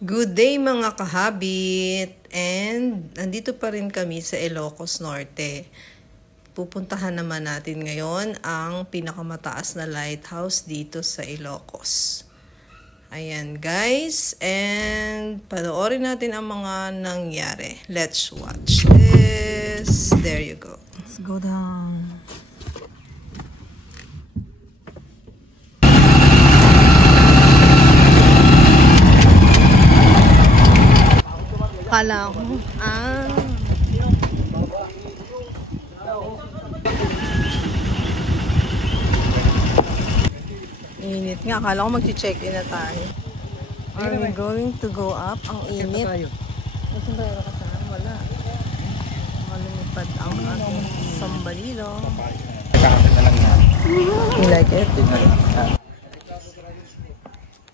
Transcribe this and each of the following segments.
Good day mga kahabit! And nandito pa rin kami sa Ilocos Norte. Pupuntahan naman natin ngayon ang pinakamataas na lighthouse dito sa Ilocos. Ayan guys, and panoorin natin ang mga nangyari. Let's watch this. There you go. Let's go down. Kala ko, init nga. Akala ko mag-check-in na tayo. Are we going to go up? Ang init. Saan tayo nakasaan? Wala. Malumipad ang ating sambalilo. You like it?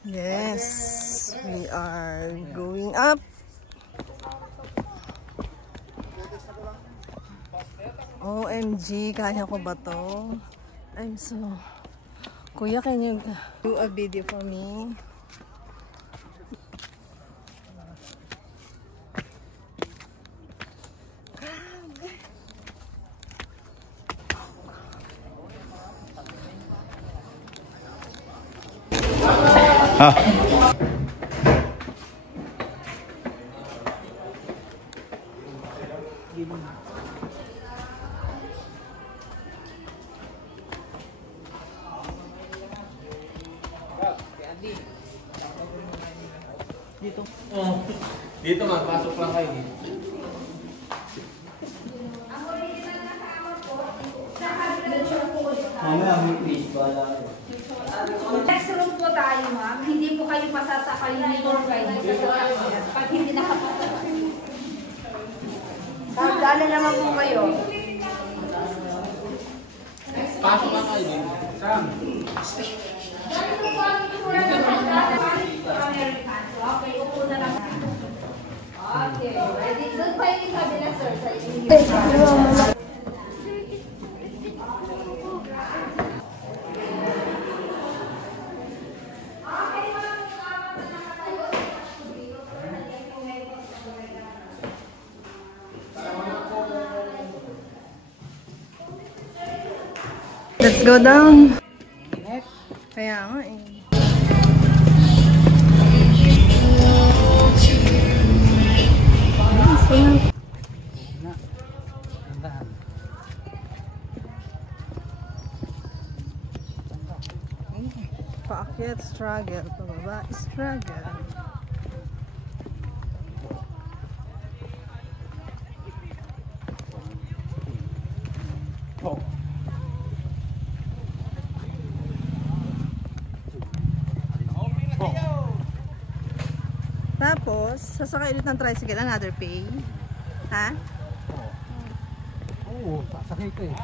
Yes. We are going up. OMG, kaya ko ba to? I'm so... Kuya, can you do a video for me? Dito. Dito nga, pasok lang kayo. Mamaya, may please, bala kayo. Next room po tayo, ma'am. Hindi po kayo masasakay ni tour guide sa sasakyan pag hindi nakapasakay. Dala naman po kayo. Pasok lang kayo. Sam. Okay, upo na lang. Okay, ready? Doon pa yung kabila, sir. Let's go down. Kaya nga eh. Paakyat, struggle. Pababa, struggle. Oh. Tapos, sasakay ulit ng tricycle, another pay. Ha? Oo, sasakay ko eh.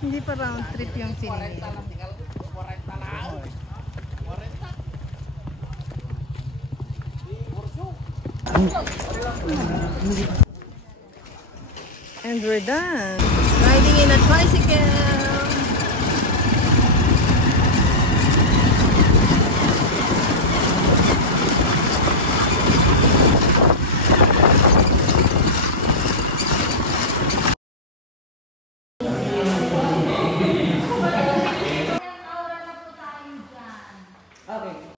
Hindi pa round trip yung sinili. And we're done. Riding in a tricycle.